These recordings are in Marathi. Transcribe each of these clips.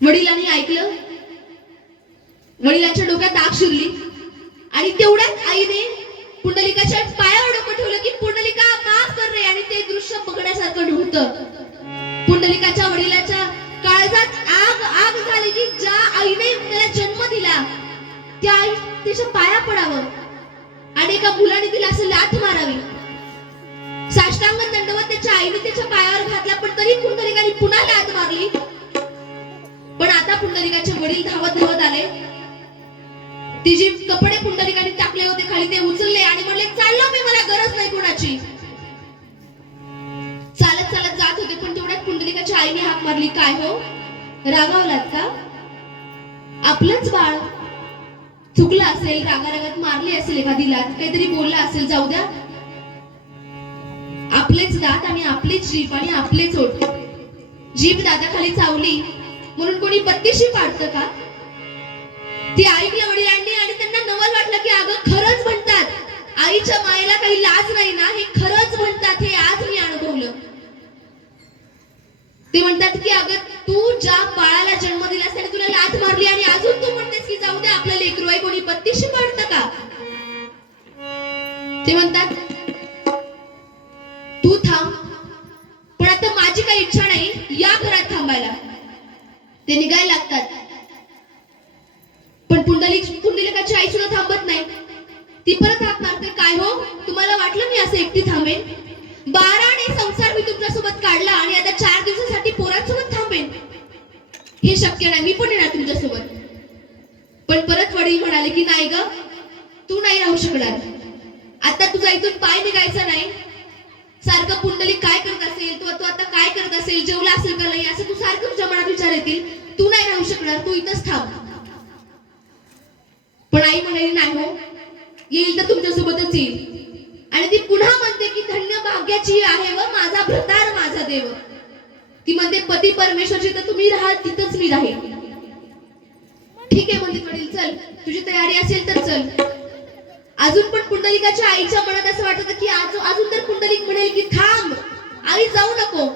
वडिलांनी ऐकलं. वडिलांच्या डोक्यात आग शिरली. आणि तेवढ्याच आईने पुंडलिकाच्या पायावर डोकं ठेवलं की पुंडलिका माफ कर रे. आणि ते दृश्य बघण्यासारखं नव्हतं. पुंडलिकाच्या वडिलाच्या काळजात आग आग झाली की ज्या आईने त्याला जन्म दिला त्या आई त्याच्या पाया पडावं. आणि एका मुलाने तिला असं लाथ मारावी. साष्टांग दंडवत त्याच्या आईने त्याच्या पायावर घातला पण तरी पुंडलिकाने पुन्हा लात मारली पण आता पुंडलिकाचे वडील धावत धावत आले. ती जी कपडे पुंडलिकाने टाकले होते खाली ते उचलले आणि म्हणले चाललो मी मला गरज नाही कोणाची. चालत चालत जात होते पण तेवढ्यात पुंडलिकाच्या आईने हाक मारली काय हो? रागावलात का? आपलंच बाळ चुकलं असेल रागारागात मारली असेल एखादी लात काहीतरी बोलला असेल जाऊ द्या. आपलेच दात आणि आपलीच जीभ आणि आपलेच ओठ. जीभ दाताखाली चावली म्हणून कोणी बत्तीशी पाडतं का? ती ऐकलं वडिलांनी आणि त्यांना नवल वाटलं की अगं खरंच म्हणतात आईच्या मायेला काही लाज नाही ना हे खरंच म्हणतात हे आज मी अनुभवलं. ते म्हणतात की अगं तू ज्या बाळाला जन्म दिलास त्याने तुला लाथ मारली आणि अजून तू म्हणतेस की जाऊ दे आपलं लेकरू आहे कोणी बत्तीशी पाडतं का? ते म्हणतात ते निघायला लागतात. पण पुंडलिक पुंडलिकाची आई सुद्धा थांबत नाही. ती परत हाक मारते काय हो? तुम्हाला वाटलं मी असं एकटी थांबेन? बाराने संसार मी तुमच्यासोबत काढला आणि आता चार दिवसासाठी पोरांसोबत थांबेन. हे शक्य नाही मी पण येणार तुमच्यासोबत. पण परत वडील म्हणाले की नाही ग तू नाही राहू शकणार. आता तुझा इथून पाय निघायचा नाही. सारखं पुंडलिक काय करत असेल तू तू आता काय करत असेल जेवला असेल का नाही असं तू सारखं तुझ्या मनात विचार येतील. तू नाही राहू शकणार तू इथंच थांब. पण आई म्हणाली नाही हो येईल तर तुमच्यासोबतच येईल. आणि ती पुन्हा म्हणते की धन्य भाग्याची आहे व माझा भ्रतार माझा देव. ती म्हणते पती परमेश्वर जिथं तुम्ही राहाल तिथंच मी राहील. ठीक आहे म्हणते वडील चल. तुझी तयारी असेल तर चल. अजून पण पुंडलिकाच्या आईच्या मनात असं वाटत की आज अजून तर पुंडलिक म्हणेल की थांब आई जाऊ नको.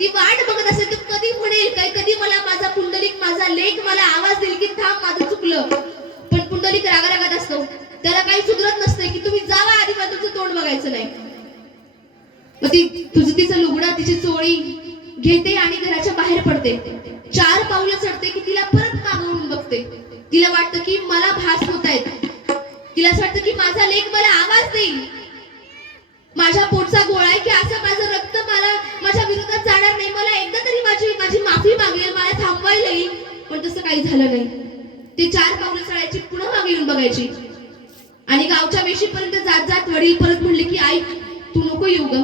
ती वाट बघत असेल तर कधी म्हणेल काय कधी मला माझा पुंडलिक माझा लेख मला आवाज देईल की थांब माझं चुकलं. पण पुंडलिक रागारागात असतो. त्याला काही सुधरत नसते की तुम्ही जावा आधी मला तुमचं तोंड बघायचं नाही. मग ती तुझं तिचं लुगडा तिची चोळी घेते आणि घराच्या बाहेर पडते. चार पावलं चढते की तिला परत मागवून बघते. तिला वाटतं की मला भास होत आहेत. तिला असं वाटतं की माझा लेख मला आवाज देईल. माझ्या पोटचा गोळा आहे की असं माझं रक्त मला माझ्या विरोधात जाणार नाही? मला एकदा तरी माझी माझी माफी मागेल मला थांबवायला येईल. पण तसं काही झालं नाही. ते चार पावलं चढायची पुन्हा मागे येऊन बघायची. आणि गावच्या वेशीपर्यंत जात जात वडील परत म्हणले की आई तू नको येऊ ग.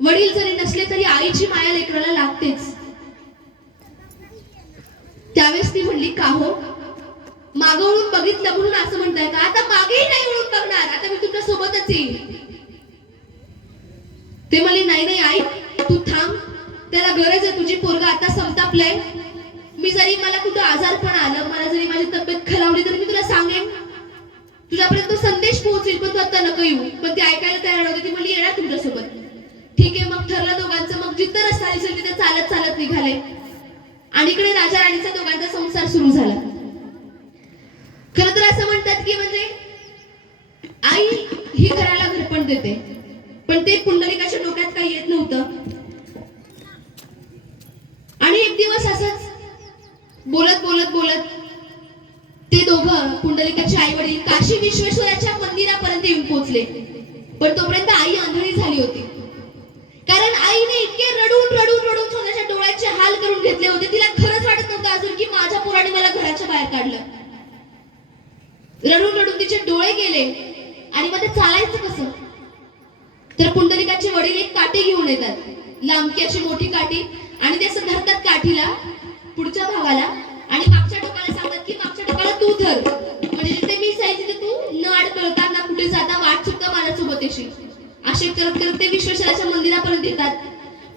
वडील जरी नसले तरी आईची माया लेकराला लागतेच. त्यावेळेस ती म्हणली का हो? मागं वळून बघितलं म्हणून असं म्हणताय का? आता मागेही नाही वळून बघणार. आता मी तुमच्या सोबतच येईल ते म्हणले नाही नाही आई तू थांब. त्याला गरज आहे तुझी पोरगा आता संतापलाय. मी जरी मला कुठं आजारपण आलं मला जरी माझी तब्येत खरावली तरी मी तुला सांगेन. तुझ्यापर्यंत तो संदेश पोहोचेल पण तू आता नको येऊ. पण ती ऐकायला तयार नव्हती ती म्हणली येणार तुमच्यासोबत. ठीक आहे मग ठरलं दोघांचं. मग जिथं रस्ता दिसेल तिथे चालत चालत निघाले. आणि इकडे राजा राणीचा दोघांचा संसार सुरू झाला. खर तर असं म्हणतात की म्हणजे आई ही घराला घरपण देते. पण ते पुंडलिकाच्या डोक्यात काही येत नव्हतं. आणि एक दिवस असंच बोलत बोलत बोलत ते दोघं पुंडलिकाचे आई वडील काशी विश्वेश्वराच्या मंदिरापर्यंत येऊन पोहोचले. पण तोपर्यंत आई आंधळी झाली होती. कारण आईने इतके रडून रडून रडून स्वतःच्या डोळ्याचे हाल करून घेतले होते. तिला खरंच वाटत नव्हतं अजून की माझ्या पोराने मला घराच्या बाहेर काढलं. रडून रडून तिचे डोळे गेले. आणि मग ते चालायचं कसं? तर पुंडलिकाचे वडील एक काठी घेऊन येतात. लांबकी अशी मोठी काठी आणि ते असं धरतात काठीला पुढच्या भागाला आणि मागच्या टोकाला सांगतात की मागच्या टोकाला तू धर. म्हणजे जिथे मी जायचे तू न अडकळता ना कुठे जाता वाट चुकता माझ्यासोबत येशील. असे करत करत ते विश्वेश्वराच्या मंदिरापर्यंत येतात.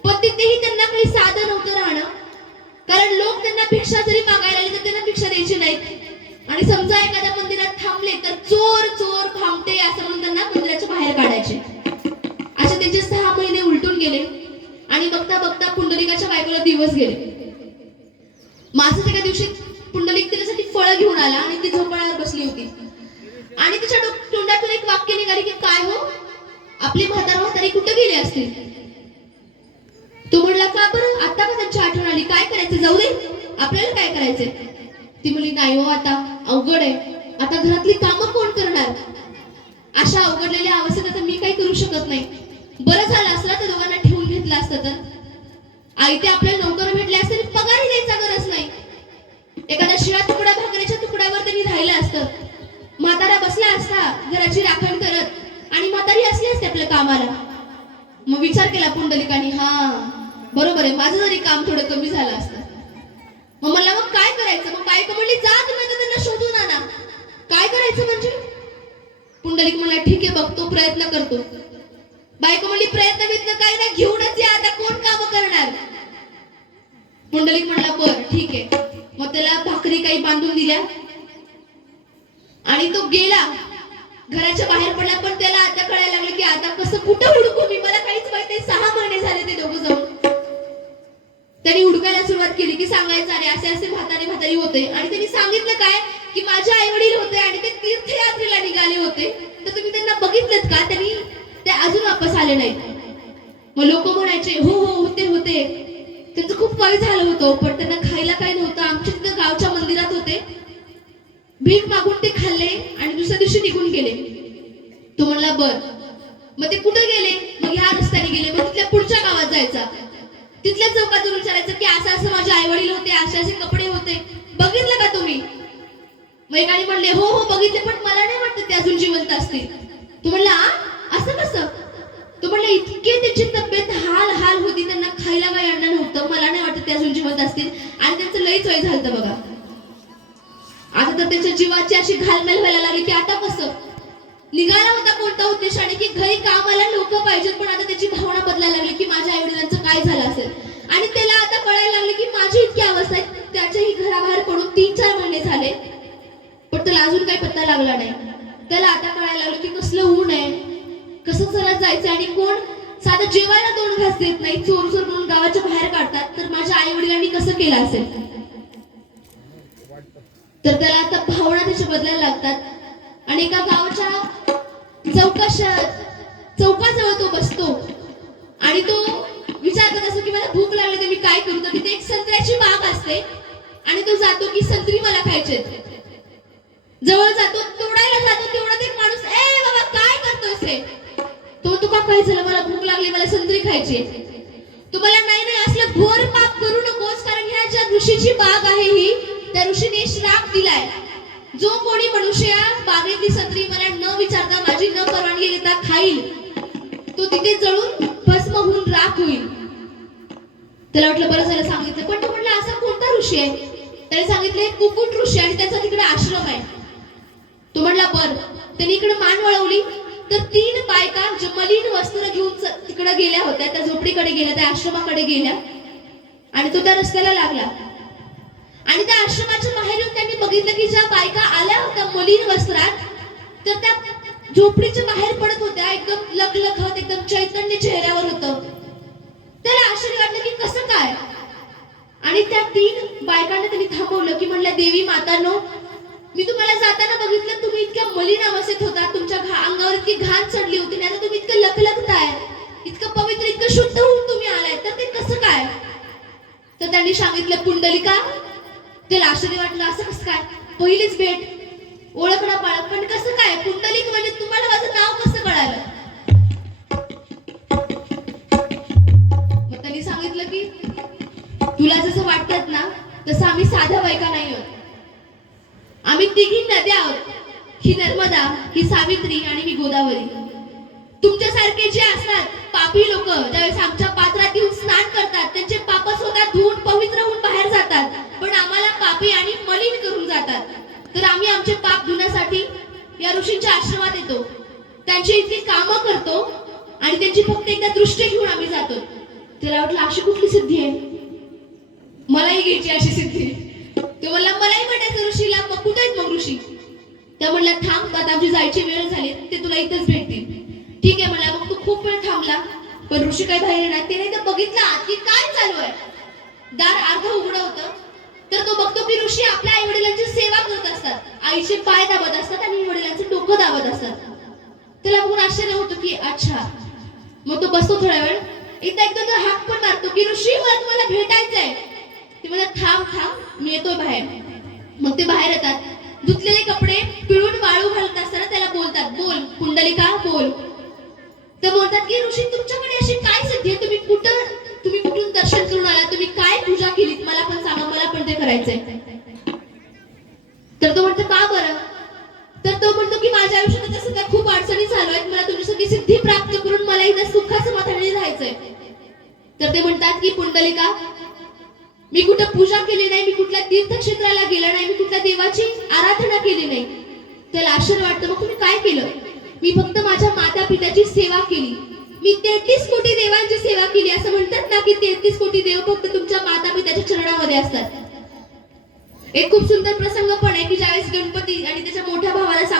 पण तिथेही त्यांना काही साधं नव्हतं राहणं. कारण लोक त्यांना भिक्षा जरी मागायला आले तर त्यांना भिक्षा द्यायची नाही आणि समजा एखाद्या मंदिरात थांबले तर चोर चोर थांबते असं दिवस गेले. माझं एका दिवशी पुंडलिक तिच्यासाठी फळं घेऊन आला आणि ती झोपाळ्यावर बसली होती. आणि तिच्या तोंडातून एक वाक्य निघाले की काय हो? आपली म्हातार म्हातारी कुठे गेली असतील तो म्हणला का बरं? आता का त्यांची आठवण आली? काय करायचं? जाऊ दे. आपल्याला काय करायचंय? ती मुली नाही हो आता. अवघड आहे. आता घरातली कामं कोण करणार? अशा अवघडलेल्या अवस्थेत आता मी काही करू शकत नाही. बरं झालं असलं तर दोघांना ठेवून घेतलं असतं तर? आई ते आपल्याला नोकर भेटले असते पगारही द्यायचा गरज नाही. एखाद्या शिळा तुकडा भाकरीच्या तुकड्यावर त्यांनी राहिलं असतं. म्हातारा बसला असता घराची राखण करत. आणि म्हातारी असली असते आपल्या कामाला. मग विचार केला पुंडलिकाने हा बरोबर आहे माझं जरी काम थोडं कमी झालं असतं. मग मला मग काय करायचं? मग बायको म्हणली जा तुम्ही तर त्यांना शोधून आणा. काय करायचं म्हणजे? पुंडलिक म्हणला ठीक आहे बघतो प्रयत्न करतो. बायको म्हणली प्रयत्न बित्न काही नाही घेऊनच या आता कोण काम करणार? पुंडलिक म्हणला बर ठीक आहे. मग त्याला भाकरी काही बांधून दिल्या. आणि तो गेला. घराच्या बाहेर पडला पण त्याला आता कळायला लागलं की आता कसं कुठं हुडकू मी? मला काहीच माहीत नाही सहा महिने झाले ते दोघं जाऊन. त्यांनी हुडकायला सुरुवात केली की सांगायचं अरे असे असे म्हातारे म्हातारी होते. आणि त्यांनी सांगितलं काय? की माझे आई वडील होते आणि ते तीर्थयात्रेला निघाले होते. तर तुम्ही त्यांना बघितलं का? त्यांनी ते अजून वापस आले नाहीत. मग लोक म्हणायचे हो हो होते होते. त्यांचं खूप वय झालं होतं पण त्यांना खायला काय नव्हतं. आमच्या तिथं गावच्या मंदिरात होते. भीक मागून ते खाल्ले आणि दुसऱ्या दिवशी निघून गेले. तो म्हणला बर. मग ते कुठे गेले? मग ह्या रस्त्याने गेले. मग तिथल्या पुढच्या गावात जायचा. तिथल्या चौकातून विचारायचं की असं असं माझे आई वडील होते असे असे कपडे होते. बघितलं का तुम्ही? मग एकाने म्हणले हो हो बघितले पण मला नाही वाटत ते अजून जिवंत असतील. तू म्हणला असं कसं? तो म्हणला इतके त्याची तब्येत हाल हाल होती त्यांना खायला काही आणणार नव्हतं. मला नाही वाटत ते अजून जिवंत असतील. आणि त्यांचं लईच वय झालं बघा. आता तर त्याच्या जीवाची अशी घालमेल व्हायला लागली की आता कसं? निघाला होता कोणता उद्देशाने की घरी कामाला लोक पाहिजेत पण आता त्याची भावना बदलायला लागली की माझ्या आई वडिलांचं काय झालं असेल? आणि त्याला आता कळायला लागले की माझी इतकी अवस्था आहे. त्याच्याही घराबाहेर पडून तीन चार महिने झाले. पण त्याला अजून काही पत्ता लागला नाही. त्याला आता कळायला लागलं की कसलं ऊन आहे. कसं चला जायचं आणि कोण साधं जेवायला दोन घास देत नाही चोर चोर म्हणून गावाच्या बाहेर काढतात तर माझ्या आई वडिलांनी कसं केलं असेल? तर त्याला आता भावना त्याच्या बदलायला लागतात. आणि एका गावाच्या चौकाशा चौकाजवळ तो बसतो. आणि तो विचार करत असतो की मला भूक लागली तर मी काय करू? तर तिथे एक संत्र्याची बाग असते. आणि तो जातो की संत्री मला खायचे जवळ जातो तोडायला जातो तेवढा एक माणूस ए बाबा काय करतोय तुका काय झालं मला भूक लागली मला संत्री खायची तुम्हाला नाही नाही असलं घोर पाप करू नकोस कारण ह्या ज्या ऋषीची बाग आहे ही त्या ऋषीने श्राप दिलाय. जो कोणी मनुष्य या बागेतली संत्री मला न विचारता माझी न परवानगी घेता खाईल तो तिथे जळून भस्म होऊन राख होईल. त्याला वाटलं बरं झालं सांगितलं. पण तो म्हटलं असा कोणता ऋषी आहे? त्याने सांगितले कुकुट ऋषी आणि त्याचा तिकडे आश्रम आहे. तो म्हटला बर. त्याने इकडे मान वळवली. तर तीन बायका मलिन वस्त्र घेऊन तिकडे गेल्या होत्या. त्या झोपडीकडे गेल्या त्या आश्रमाकडे गेल्या. आणि तो त्या रस्त्याला लागला. आणि त्या आश्रमाच्या बाहेरून त्यांनी बघितलं की ज्या बायका आल्या होत्या मलिन वस्त्रात तर त्या झोपडीच्या बाहेर पडत होत्या. एकदम लखलखत एकदम चैतन्य चेहऱ्यावर होतं. त्याला आश्चर्य वाटलं की कसं काय? आणि त्या तीन बायकांना त्यांनी थांबवलं की म्हणल्या देवी मातानो मी तुम्हाला जाताना बघितलं तुम्ही इतक्या मलिन अवस्थेत होता. तुमच्या अंगावर इतकी घाण चढली होती आणि आता तुम्ही इतकं लखलखताय. इतकं पवित्र इतकं शुद्ध होऊन तुम्ही आलाय. तर ते कसं काय? तर त्यांनी सांगितलं पुंडलिका त्याला आश्चर्य वाटलं असं कसं काय? पहिलीच भेट. ओळखणं पाळत पण कसं काय? पुंडलिक म्हणजे तुम्हाला माझं नाव कसं कळालं? मग त्यांनी सांगितलं की तुला जसं वाटतात ना तसं आम्ही साध्या बायका नाही आहोत. आम्ही तिघी नद्या आहोत ही नर्मदा ही सावित्री आणि ही गोदावरी. तुमच्यासारखे जे असतात पापी लोक ज्यावेळेस आमच्या पात्रात येऊन स्नान करतात त्यांचे पाप स्वतः धुवून पवित्र होऊन बाहेर जातात पण आम्हाला पापी आणि मलिन करून जातात. तर आम्ही आमचे पाप धुण्यासाठी या ऋषींच्या आश्रमात येतो. त्यांची इतकी कामं करतो आणि त्यांची फक्त एकदा दृष्टी घेऊन आम्ही जातो. त्याला वाटलं अशी कुठली सिद्धी आहे? मलाही घ्यायची अशी सिद्धी तो म्हणला मलाही म्हणायचं ऋषीला मग कुठे आहेत मग ऋषी? त्या म्हणला थांब आता आमची जायची वेळ झाली ते तुला इथंच भेटतील. ठीक आहे म्हणला मग तू खूप वेळ थांबला पण ऋषी काय बाहेर येणार नाही तर बघितलं आधी की काय चालू आहे. दार अर्ध उघडं होतं तर तो बघतो की ऋषी आपल्या आई वडिलांची सेवा करत असतात. आईचे पाय दाबत असतात आणि वडिलांचे डोकं दाबत असतात. त्याला बघून आश्चर्य होतो की अच्छा. मग तो बसतो थोडा वेळ एकदा एकदा तो हाक पण मारतो की ऋषी मला तुम्हाला भेटायचंय. ते म्हणतात थांब थांब मी येतोय बाहेर. मग ते बाहेर येतात. धुतलेले कपडे पिळून वाळू घालत असताना त्याला बोलतात बोल कुंडलिका बोल. ते बोलतात की ऋषी तुमच्याकडे अशी काय सिद्धी आहे? तुम्ही कुठं तुम्ही कुठून दर्शन करून आला तुम्ही काय पूजा केलीत? मला पण सांगा मला पण ते करायचंय. तर तो म्हणतो का बरं? तर तो म्हणतो की माझ्या आयुष्यात आता सध्या खूप अडचणी चालू आहेत. मला तुमची सगळी सिद्धी प्राप्त करून मला इथं सुखासमाधानी राहायचंय. तर ते म्हणतात की पुंडलिका मी कुठं पूजा केली नाही मी कुठल्या तीर्थक्षेत्राला गेला नाही मी कुठल्या देवाची आराधना केली नाही. त्याला आश्चर्य वाटतं मग तुम्ही काय केलं? मी फक्त माझ्या माता पित्याची सेवा केली. मी तेहतीस कोटी देवांची सेवा केली असं म्हणतात ना की तेहतीस कोटी देव फक्त तुमच्या माता पित्याच्या चरणामध्ये असतात. एक खूप सुंदर प्रसंग पण आहे की ज्यावेळेस गणपती आणि त्याच्या मोठ्या भावाला